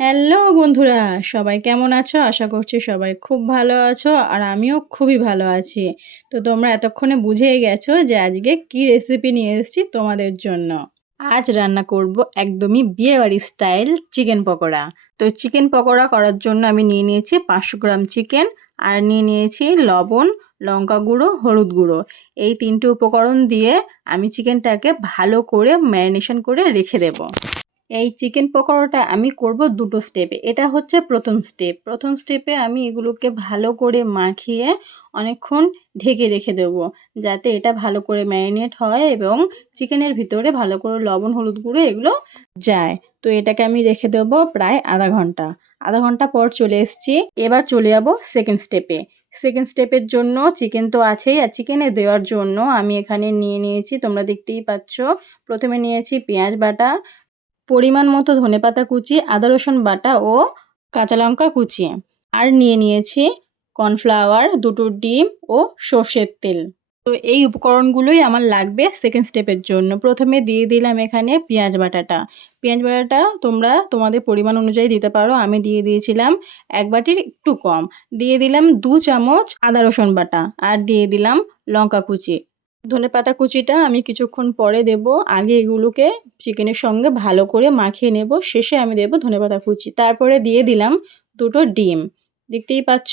Hello বন্ধুরা, সবাই কেমন আছো? আশা করছি সবাই খুব ভালো আছো আর আমিও খুবই ভালো আছি। তো তোমরা এতক্ষণে বুঝেই গেছো যে আজকে কি রেসিপি নিয়ে এসেছি তোমাদের জন্য। আজ রান্না করব একদমই বিয়েবাড়ি স্টাইল চিকেন পকোড়া। তো চিকেন পকোড়া করার জন্য আমি নিয়ে নিয়েছি 500 গ্রাম চিকেন আর নিয়ে নিয়েছি লবণ, লঙ্কা গুঁড়ো, হলুদ গুঁড়ো। এই 3টে উপকরণ দিয়ে আমি চিকেনটাকে ভালো করে ম্যারিনেশন করে রেখে দেবো। এই চিকেন পকোড়াটা আমি করব দুটো স্টেপে। এটা হচ্ছে প্রথম স্টেপ। প্রথম স্টেপে আমি এগুলোকে ভালো করে মাখিয়ে অনেকক্ষণ ঢেকে রেখে দেবো, যাতে এটা ভালো করে ম্যারিনেট হয় এবং চিকেনের ভিতরে ভালো করে লবণ হলুদ গুঁড়ো এগুলো যায়। তো এটাকে আমি রেখে দেবো প্রায় আধা ঘন্টা। আধা ঘন্টা পর চলে এসেছি। এবার চলে যাবো সেকেন্ড স্টেপে। সেকেন্ড স্টেপের জন্য চিকেন তো আছেই, আর চিকেনে দেওয়ার জন্য আমি এখানে নিয়ে নিয়েছি, তোমরা দেখতেই পাচ্ছ, প্রথমে নিয়েছি পেঁয়াজ বাটা, পরিমাণ মতো ধনেপাতা কুচি, আদা রসুন বাটা ও কাঁচা লঙ্কা কুচি, আর নিয়ে নিয়েছি কর্নফ্লাওয়ার, 2টো ডিম ও সর্ষের তেল। তো এই উপকরণগুলোই আমার লাগবে সেকেন্ড স্টেপের জন্য। প্রথমে দিয়ে দিলাম এখানে পেঁয়াজ বাটাটা। পেঁয়াজ বাটাটা তোমরা তোমাদের পরিমাণ অনুযায়ী দিতে পারো। আমি দিয়ে দিয়েছিলাম 1 বাটির একটু কম। দিয়ে দিলাম 2 চামচ আদা রসুন বাটা আর দিয়ে দিলাম লঙ্কা কুচি। ধনেপাতা কুচিটা আমি কিছুক্ষণ পরে দেব। আগে এগুলোকে চিকেনের সঙ্গে ভালো করে মাখিয়ে নেব, শেষে আমি দেব ধনেপাতা কুচি। তারপরে দিয়ে দিলাম 2টো ডিম। দেখতেই পাচ্ছ,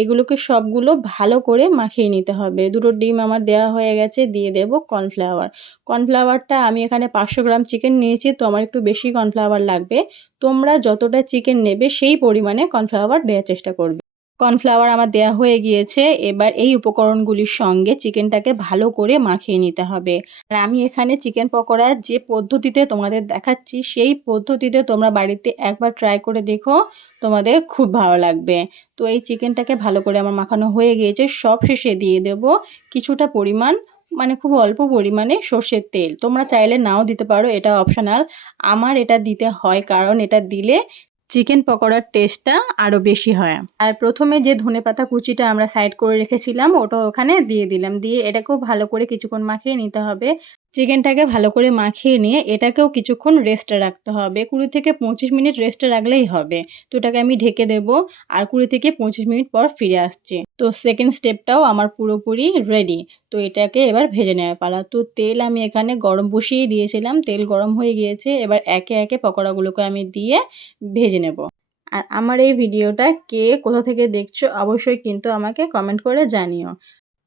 এগুলোকে সবগুলো ভালো করে মাখিয়ে নিতে হবে। 2টো ডিম আমার দেওয়া হয়ে গেছে। দিয়ে দেব কর্নফ্লাওয়ার। কর্নফ্লাওয়ারটা আমি এখানে 500 গ্রাম চিকেন নিয়েছি, তো আমার একটু বেশি কর্নফ্লাওয়ার লাগবে। তোমরা যতটা চিকেন নেবে সেই পরিমাণে কর্নফ্লাওয়ার দেওয়ার চেষ্টা করবে। কর্নফ্লাওয়ার আমার দেয়া হয়ে গিয়েছে। এবার এই উপকরণগুলির সঙ্গে চিকেনটাকে ভালো করে মাখিয়ে নিতে হবে। আর আমি এখানে চিকেন পকোড়ার যে পদ্ধতিতে তোমাদের দেখাচ্ছি, সেই পদ্ধতিতে তোমরা বাড়িতে একবার ট্রাই করে দেখো, তোমাদের খুব ভালো লাগবে। তো এই চিকেনটাকে ভালো করে আমার মাখানো হয়ে গিয়েছে। সবশেষে দিয়ে দেব কিছুটা পরিমাণ, মানে খুব অল্প পরিমাণে সর্ষের তেল। তোমরা চাইলে নাও দিতে পারো, এটা অপশনাল। আমার এটা দিতে হয় কারণ এটা দিলে চিকেন পকোড়ার টেস্টটা আরও বেশি হয়। আর প্রথমে যে ধনেপাতা কুচিটা আমরা সাইড করে রেখেছিলাম ওটা ওখানে দিয়ে দিলাম। দিয়ে এটাকেও ভালো করে কিছুক্ষণ মাখিয়ে নিতে হবে। চিকেনটাকে ভালো করে মাখিয়ে নিয়ে এটাকেও কিছুক্ষণ রেস্টে রাখতে হবে। 20 থেকে 25 মিনিট রেস্টে রাখলেই হবে। তো এটাকে আমি ঢেকে দেব আর 20 থেকে 25 মিনিট পর ফিরে আসছি। তো সেকেন্ড স্টেপটাও আমার পুরোপুরি রেডি। তো এটাকে এবার ভেজে নেওয়ার পালা। তো তেল আমি এখানে গরম বসিয়ে দিয়েছিলাম। তেল গরম হয়ে গিয়েছে। এবার একে একে পকোড়াগুলোকে আমি দিয়ে ভেজে নেব। আর আমার এই ভিডিওটা কে কোথা থেকে দেখছো অবশ্যই কিন্তু আমাকে কমেন্ট করে জানিও।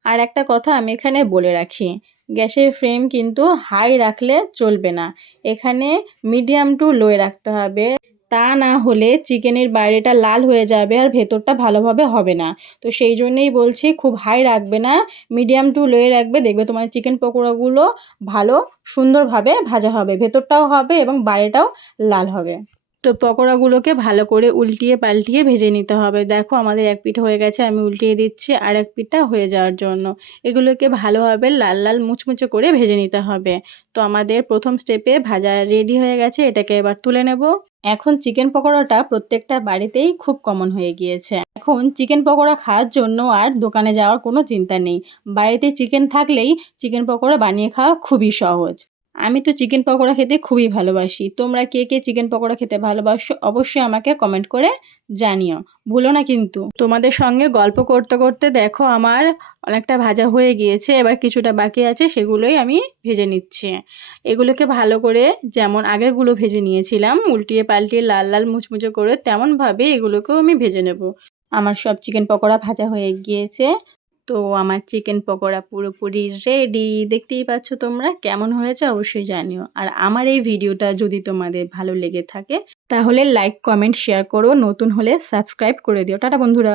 আর একটা কথা আমি এখানে বলে রাখি, গ্যাসের ফ্লেম কিন্তু হাই রাখলে চলবে না। এখানে মিডিয়াম টু লোয়ে রাখতে হবে। তা না হলে চিকেনের বাইরেটা লাল হয়ে যাবে আর ভেতরটা ভালোভাবে হবে না। তো সেই জন্যেই বলছি, খুব হাই রাখবে না, মিডিয়াম টু লোয়ে রাখবে। দেখবে তোমার চিকেন পকোড়াগুলো ভালো সুন্দরভাবে ভাজা হবে, ভেতরটাও হবে এবং বাইরেটাও লাল হবে। তো পকোড়াগুলোকে ভালো করে উল্টিয়ে পাল্টিয়ে ভেজে নিতে হবে। দেখো আমাদের এক পিঠ হয়ে গেছে, আমি উল্টিয়ে দিচ্ছি আর এক পিঠটা হয়ে যাওয়ার জন্য। এগুলোকে ভালোভাবে লাল লাল মুচমুচে করে ভেজে নিতে হবে। তো আমাদের প্রথম স্টেপে ভাজা রেডি হয়ে গেছে, এটাকে এবার তুলে নেব। এখন চিকেন পকোড়াটা প্রত্যেকটা বাড়িতেই খুব কমন হয়ে গিয়েছে। এখন চিকেন পকোড়া খাওয়ার জন্য আর দোকানে যাওয়ার কোনো চিন্তা নেই। বাড়িতে চিকেন থাকলেই চিকেন পকোড়া বানিয়ে খাওয়া খুবই সহজ। আমি তো চিকেন পকোড়া খেতে খুবই ভালোবাসি। তোমরা কে কে চিকেন পকোড়া খেতে ভালোবাসো অবশ্যই আমাকে কমেন্ট করে জানিও। ভুলো না কিন্তু। তোমাদের সঙ্গে গল্প করতে করতে দেখো আমার অনেকটা ভাজা হয়ে গিয়েছে। এবার কিছুটা বাকি আছে, সেগুলোই আমি ভেজে নিচ্ছি। এগুলোকে ভালো করে যেমন আগেরগুলো ভেজে নিয়েছিলাম উল্টিয়ে পাল্টিয়ে লাল লাল মুচমুচে করে, তেমনভাবে এগুলোকেও আমি ভেজে নেব। আমার সব চিকেন পকোড়া ভাজা হয়ে গিয়েছে। তো আমার চিকেন পকোড়া পুরোপুরি রেডি। দেখতেই পাচ্ছ তোমরা, কেমন হয়েছে অবশ্যই জানিও। আর আমার এই ভিডিওটা যদি তোমাদের ভালো লেগে থাকে তাহলে লাইক কমেন্ট শেয়ার করো, নতুন হলে সাবস্ক্রাইব করে দিও। টাটা বন্ধুরা।